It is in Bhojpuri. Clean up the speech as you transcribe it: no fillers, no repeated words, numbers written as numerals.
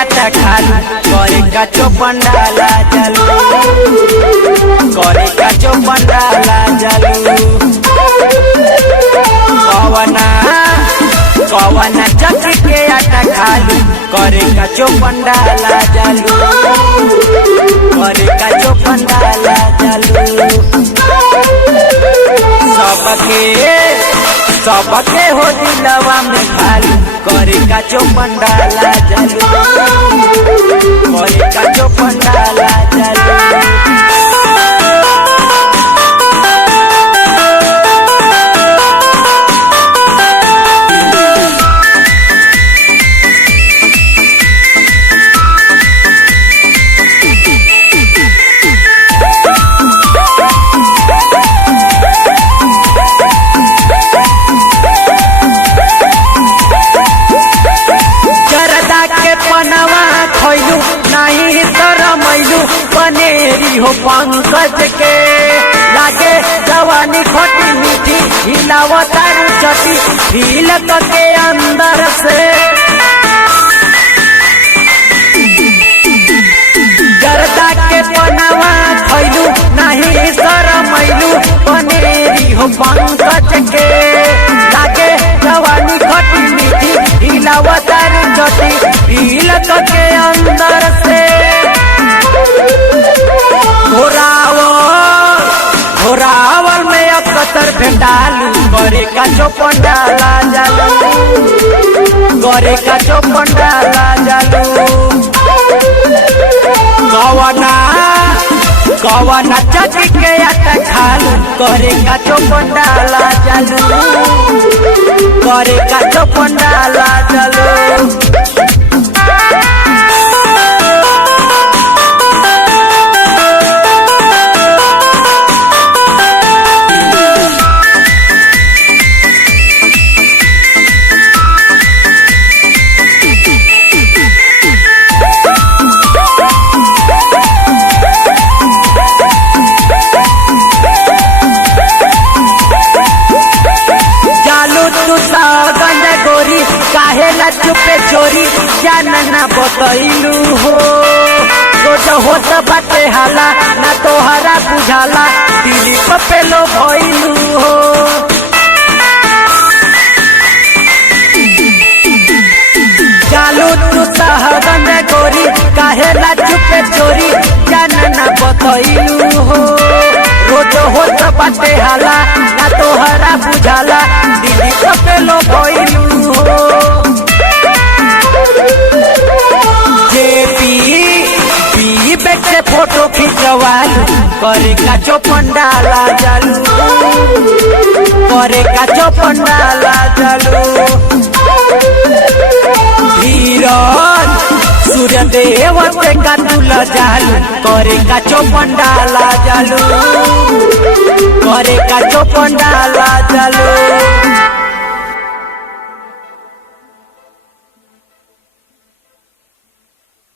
आटा खालू करे का चौपन डाला जालू करे का चौपन डाला जालू कवना चक्र के आटा खालू करे का चौपन डाला जालू करे का चौपन डाला जालू सबके हो दिलवा में खालू करे का चौपन डाला जालू करे का चौपन डाला जालू नहीं तरमैलू पनेरी हो पंकज के लागे जवानी खटी मीठी हिलावतारू चटी हिल के अंदर से गर्दा के पनवा खैलू नहीं शरमैलू पनेरी हो पंकज के लागे जवानी खटी मीठी हिलावतारू चटी हिल के अंदर से घोरावल में अब कतर भेटालू करे का चौपन डाला जालू करे का चौपन डाला जालू कवना चक्र के आटा खालू करे का चौपन डाला जालू करे का चौपन डाला जालू काहेला चुपे चोरी जानना बतैलू हो तो होत बाटे हाला ना तोहरा बुझाला दिली पपेलो भइलू हो चालू तू सहगन गोरी काहेला चुपे चोरी जानना बतैलू हो रोज होत बाटे हाला ना तोहरा बुझाला दिली पपेलो भइलू हो से फोटो खिंचवालू करे का चौपन डाला जालू करे का चौपन डाला जालू धीरज सूर्यदेव से का दूल्हा जालू करे का चौपन डाला जालू करे का चौपन डाला जालू।